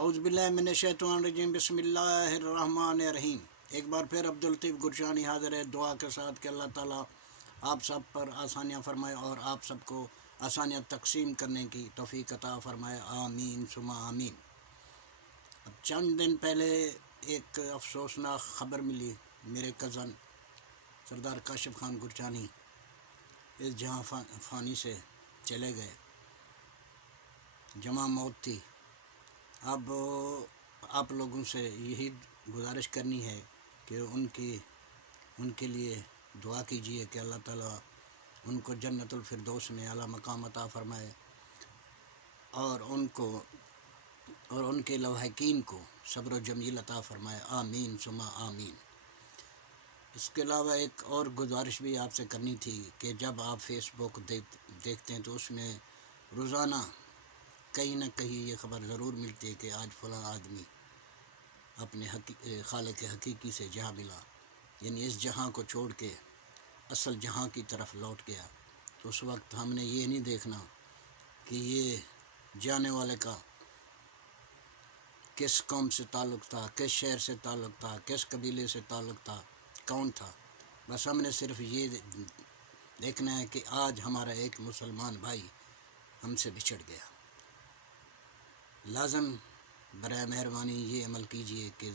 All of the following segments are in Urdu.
اعوذ باللہ من الشیطان الرجیم بسم اللہ الرحمن الرحیم۔ ایک بار پھر عبداللطیف گرجانی حاضر ہے دعا کے ساتھ کہ اللہ تعالیٰ آپ سب پر آسانیاں فرمائے اور آپ سب کو آسانیاں تقسیم کرنے کی توفیق عطا فرمائے، آمین ثم آمین۔ اب چند دن پہلے ایک افسوسناک خبر ملی، میرے کزن سردار کاشف خان گرجانی اس جہاں فانی سے چلے گئے، جمع موت تھی۔ اب آپ لوگوں سے یہی گزارش کرنی ہے کہ ان کے لیے دعا کیجیے کہ اللہ تعالیٰ ان کو جنت الفردوس میں اعلیٰ مقام عطا فرمائے اور ان کے لواحقین کو صبر و جمیل عطا فرمائے، آمین ثم آمین۔ اس کے علاوہ ایک اور گزارش بھی آپ سے کرنی تھی کہ جب آپ فیس بک دیکھتے ہیں تو اس میں روزانہ کہیں نہ کہیں یہ خبر ضرور ملتی ہے کہ آج فلاں آدمی اپنے خالق حقیقی سے جہاں ملا، یعنی اس جہاں کو چھوڑ کے اصل جہاں کی طرف لوٹ گیا۔ تو اس وقت ہم نے یہ نہیں دیکھنا کہ یہ جانے والے کا کس قوم سے تعلق تھا، کس شہر سے تعلق تھا، کس قبیلے سے تعلق تھا، کون تھا۔ بس ہم نے صرف یہ دیکھنا ہے کہ آج ہمارا ایک مسلمان بھائی ہم سے بچھڑ گیا۔ لازم برائے مہربانی یہ عمل کیجئے کہ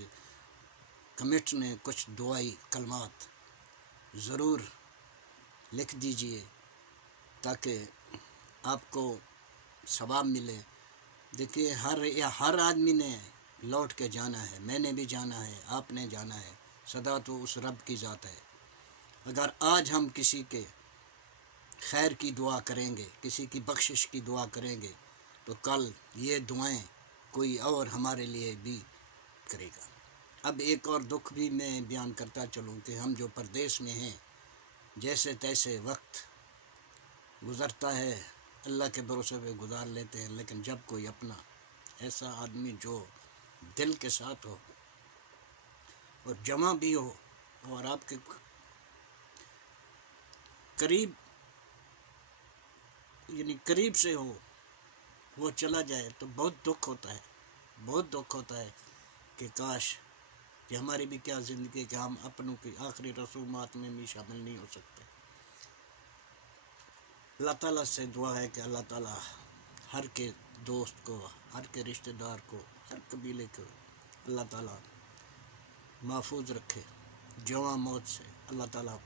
کمنٹس میں کچھ دعائی کلمات ضرور لکھ دیجئے تاکہ آپ کو ثواب ملے۔ دیکھیے ہر آدمی نے لوٹ کے جانا ہے، میں نے بھی جانا ہے، آپ نے جانا ہے، صدا تو اس رب کی ذات ہے۔ اگر آج ہم کسی کے خیر کی دعا کریں گے، کسی کی بخشش کی دعا کریں گے تو کل یہ دعائیں کوئی اور ہمارے لیے بھی کرے گا۔ اب ایک اور دکھ بھی میں بیان کرتا چلوں کہ ہم جو پردیس میں ہیں، جیسے تیسے وقت گزرتا ہے، اللہ کے بھروسے پہ گزار لیتے ہیں، لیکن جب کوئی اپنا ایسا آدمی جو دل کے ساتھ ہو اور جمع بھی ہو اور آپ کے قریب سے ہو، وہ چلا جائے تو بہت دکھ ہوتا ہے کہ کاش کہ ہماری بھی کیا زندگی کہ ہم اپنوں کی آخری رسومات میں بھی شامل نہیں ہو سکتے۔ اللہ تعالیٰ سے دعا ہے کہ اللہ تعالیٰ ہر کے دوست کو، ہر کے رشتہ دار کو، ہر قبیلے کو اللہ تعالیٰ محفوظ رکھے جواں موت سے۔ اللہ تعالیٰ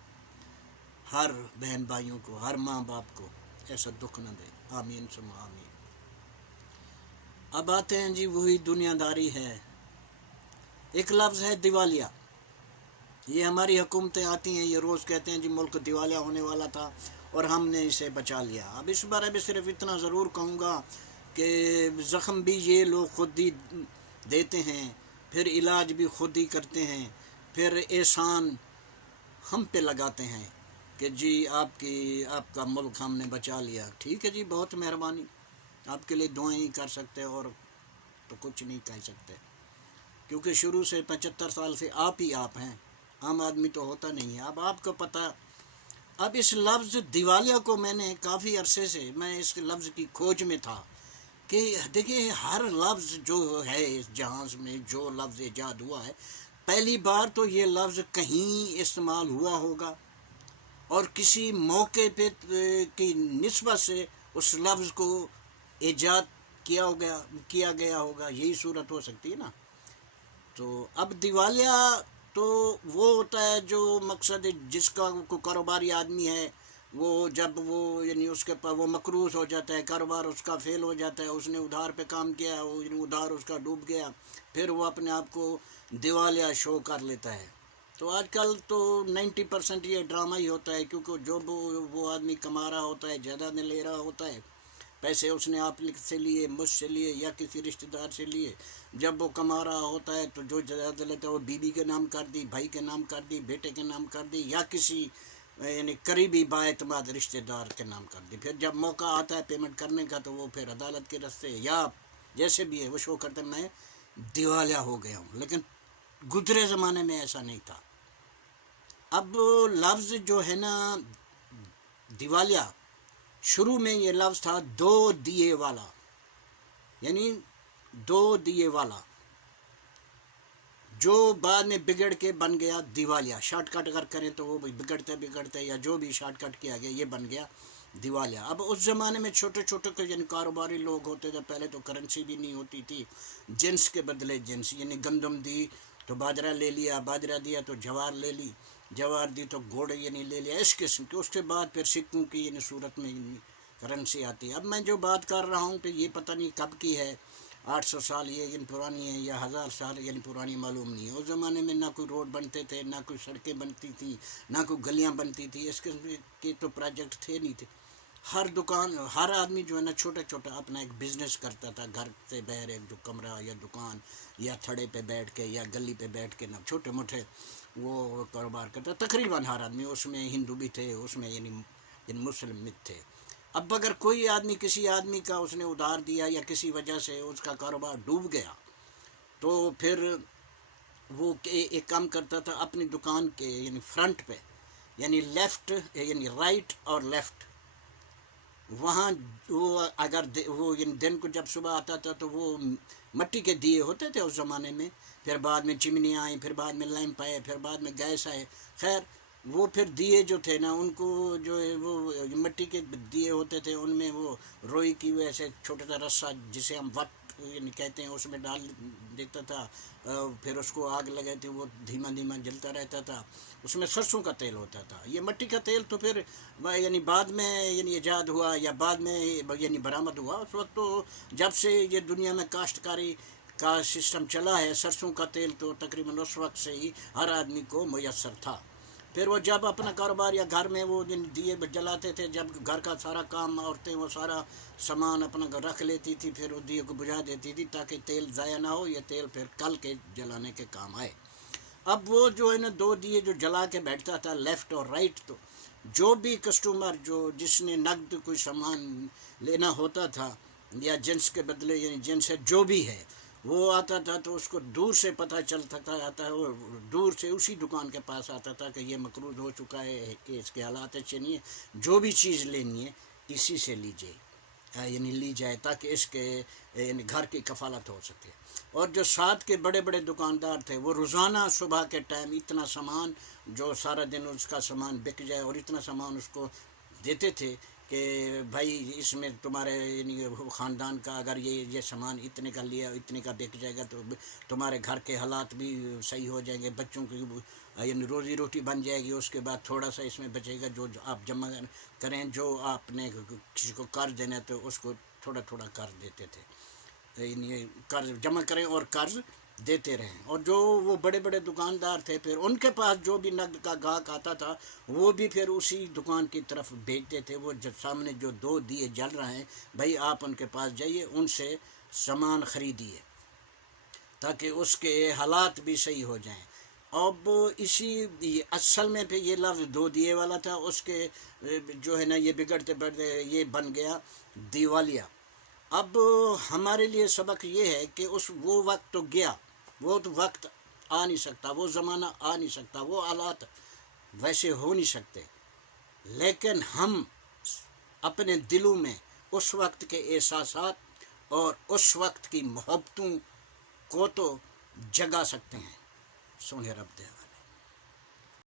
ہر بہن بھائیوں کو، ہر ماں باپ کو ایسا دکھ نہ دے، آمین ثم آمین۔ اب آتے ہیں جی وہی دنیا داری ہے۔ ایک لفظ ہے دیوالیہ۔ یہ ہماری حکومتیں آتی ہیں، یہ روز کہتے ہیں جی ملک دیوالیہ ہونے والا تھا اور ہم نے اسے بچا لیا۔ اب اس بارے میں صرف اتنا ضرور کہوں گا کہ زخم بھی یہ لوگ خود ہی دیتے ہیں، پھر علاج بھی خود ہی کرتے ہیں، پھر احسان ہم پہ لگاتے ہیں کہ جی آپ کا ملک ہم نے بچا لیا۔ ٹھیک ہے جی، بہت مہربانی، آپ کے لیے دعائیں ہی کر سکتے اور تو کچھ نہیں کہہ سکتے، کیونکہ شروع سے 75 سال سے آپ ہی آپ ہیں، عام آدمی تو ہوتا نہیں ہے۔ اب آپ کو پتہ، اب اس لفظ دیوالیہ کو میں نے کافی عرصے سے میں اس لفظ کی کھوج میں تھا کہ دیکھیے ہر لفظ جو ہے اس جہاں میں، جو لفظ ایجاد ہوا ہے، پہلی بار تو یہ لفظ کہیں استعمال ہوا ہوگا اور کسی موقع پہ کی نسبت سے اس لفظ کو ایجاد کیا گیا ہوگا، یہی صورت ہو سکتی ہے نا۔ تو اب دیوالیہ تو وہ ہوتا ہے جو مقصد جس کا کوئی کاروباری آدمی ہے، وہ جب وہ یعنی اس کے پاس وہ مقروض ہو جاتا ہے، کاروبار اس کا فیل ہو جاتا ہے، اس نے ادھار پہ کام کیا، یعنی ادھار اس کا ڈوب گیا، پھر وہ اپنے آپ کو دیوالیہ شو کر لیتا ہے۔ تو آج کل تو 90% یہ ڈرامہ ہی ہوتا ہے، کیونکہ جو وہ آدمی کما رہا ہوتا ہے، جائیداد لے رہا ہوتا ہے، پیسے اس نے آپ سے لیے، مجھ سے لیے یا کسی رشتہ دار سے لیے، جب وہ کما رہا ہوتا ہے تو جو جائیداد لیتا ہے وہ بیوی کے نام کر دی، بھائی کے نام کر دی، بیٹے کے نام کر دی، یا کسی یعنی قریبی باعتماد رشتہ دار کے نام کر دی۔ پھر جب موقع آتا ہے پیمنٹ کرنے کا تو وہ پھر عدالت کے راستے یا جیسے بھی ہے وہ شو کرتے میں دیوالیہ ہو گیا ہوں، لیکن گزرے زمانے میں ایسا نہیں تھا۔ اب لفظ جو ہے نا دیوالیہ، شروع میں یہ لفظ تھا دو دیے والا، یعنی دو دیے والا، جو بعد میں بگڑ کے بن گیا دیوالیہ. شارٹ کٹ اگر کریں تو وہ بگڑتے یا جو بھی شارٹ کٹ کیا گیا یہ بن گیا دیوالیہ. اب اس زمانے میں چھوٹے چھوٹے یعنی کاروباری لوگ ہوتے تھے. پہلے تو کرنسی بھی نہیں ہوتی تھی، جنس کے بدلے جنس، یعنی گندم دی تو باجرہ لے لیا، باجرہ دیا تو جوار لے لی، جوار دی تو گوڑ یعنی لے لیا، اس قسم کے. اس کے بعد پھر سکوں کی یعنی صورت میں کرنسی آتی ہے. اب میں جو بات کر رہا ہوں کہ یہ پتہ نہیں کب کی ہے، 800 سال یہ یعنی پرانی ہے یا 1000 سال یعنی پرانی، معلوم نہیں ہے. اس زمانے میں نہ کوئی روڈ بنتے تھے، نہ کوئی سڑکیں بنتی تھیں، نہ کوئی گلیاں بنتی تھی، اس قسم کے تو پروجیکٹ تھے نہیں تھے. ہر دکان، ہر آدمی جو ہے نا چھوٹا چھوٹا اپنا ایک بزنس کرتا تھا، گھر سے باہر ایک جو کمرہ یا دکان یا تھڑے پہ بیٹھ کے یا گلی پہ بیٹھ کے نا چھوٹے موٹے وہ کاروبار کرتا. تقریباً ہر آدمی، اس میں ہندو بھی تھے، اس میں یعنی مسلم بھی تھے. اب اگر کوئی آدمی کسی آدمی کا اس نے ادھار دیا یا کسی وجہ سے اس کا کاروبار ڈوب گیا تو پھر وہ ایک کام کرتا تھا، اپنی دکان کے یعنی فرنٹ پہ یعنی لیفٹ یعنی رائٹ اور لیفٹ، وہاں وہ اگر وہ یعنی دن کو جب صبح آتا تھا تو وہ مٹی کے دیے ہوتے تھے اس زمانے میں، پھر بعد میں چمنیاں آئیں، پھر بعد میں لیمپ آئے، پھر بعد میں گیس آئے. خیر وہ پھر دیے جو تھے نا ان کو جو ہے وہ مٹی کے دیے ہوتے تھے، ان میں وہ روئی کی وجہ سے چھوٹا سا رسہ جسے ہم وٹ یعنی کہتے ہیں اس میں ڈال دیتا تھا، پھر اس کو آگ لگے تھی، وہ دھیما دھیما جلتا رہتا تھا. اس میں سرسوں کا تیل ہوتا تھا. یہ مٹی کا تیل تو پھر یعنی بعد میں یعنی ایجاد ہوا یا بعد میں یعنی برآمد ہوا. اس وقت تو جب سے یہ دنیا میں کاشتکاری کا سسٹم چلا ہے، سرسوں کا تیل تو تقریباً اس وقت سے ہی ہر آدمی کو میسر تھا. پھر وہ جب اپنا کاروبار یا گھر میں وہ دیے جلاتے تھے، جب گھر کا سارا کام عورتیں وہ سارا سامان اپنا رکھ لیتی تھی، پھر وہ دیے کو بجھا دیتی تھی تاکہ تیل ضائع نہ ہو، یہ تیل پھر کل کے جلانے کے کام آئے. اب وہ جو ہے نا دو دیے جو جلا کے بیٹھتا تھا لیفٹ اور رائٹ، تو جو بھی کسٹمر جس نے نقد کوئی سامان لینا ہوتا تھا یا جنس کے بدلے یعنی جنس ہے جو بھی ہے وہ آتا تھا تو اس کو دور سے پتہ چلتا تھا، وہ دور سے اسی دکان کے پاس آتا تھا کہ یہ مقروض ہو چکا ہے، کہ اس کے حالات اچھے نہیں ہیں، جو بھی چیز لینی ہے اسی سے لیجیے یعنی لی جائے تاکہ اس کے یعنی گھر کی کفالت ہو سکے. اور جو ساتھ کے بڑے بڑے دکاندار تھے وہ روزانہ صبح کے ٹائم اتنا سامان جو سارا دن اس کا سامان بک جائے اور اتنا سامان اس کو دیتے تھے کہ بھائی اس میں تمہارے یعنی خاندان کا اگر یہ سامان اتنے کا لیا اتنے کا بک جائے گا تو تمہارے گھر کے حالات بھی صحیح ہو جائیں گے، بچوں کی یعنی روزی روٹی بن جائے گی. اس کے بعد تھوڑا سا اس میں بچے گا جو آپ جمع کریں، جو آپ نے کسی کو قرض دینا ہے تو اس کو تھوڑا تھوڑا قرض دیتے تھے، یعنی قرض جمع کریں اور قرض دیتے رہیں. اور جو وہ بڑے بڑے دکاندار تھے پھر ان کے پاس جو بھی نقد کا گاہک آتا تھا وہ بھی پھر اسی دکان کی طرف بھیجتے تھے. وہ جب سامنے جو دو دیے جل رہے ہیں بھائی آپ ان کے پاس جائیے، ان سے سامان خریدیے تاکہ اس کے حالات بھی صحیح ہو جائیں. اب اسی اصل میں پھر یہ لفظ دو دیے والا تھا، اس کے جو ہے نا یہ بگڑتے بگڑتے یہ بن گیا دیوالیہ. اب ہمارے لیے سبق یہ ہے کہ وہ وقت تو گیا، وہ تو وقت آ نہیں سکتا، وہ زمانہ آ نہیں سکتا، وہ حالات ویسے ہو نہیں سکتے، لیکن ہم اپنے دلوں میں اس وقت کے احساسات اور اس وقت کی محبتوں کو تو جگا سکتے ہیں. سونے رب دے.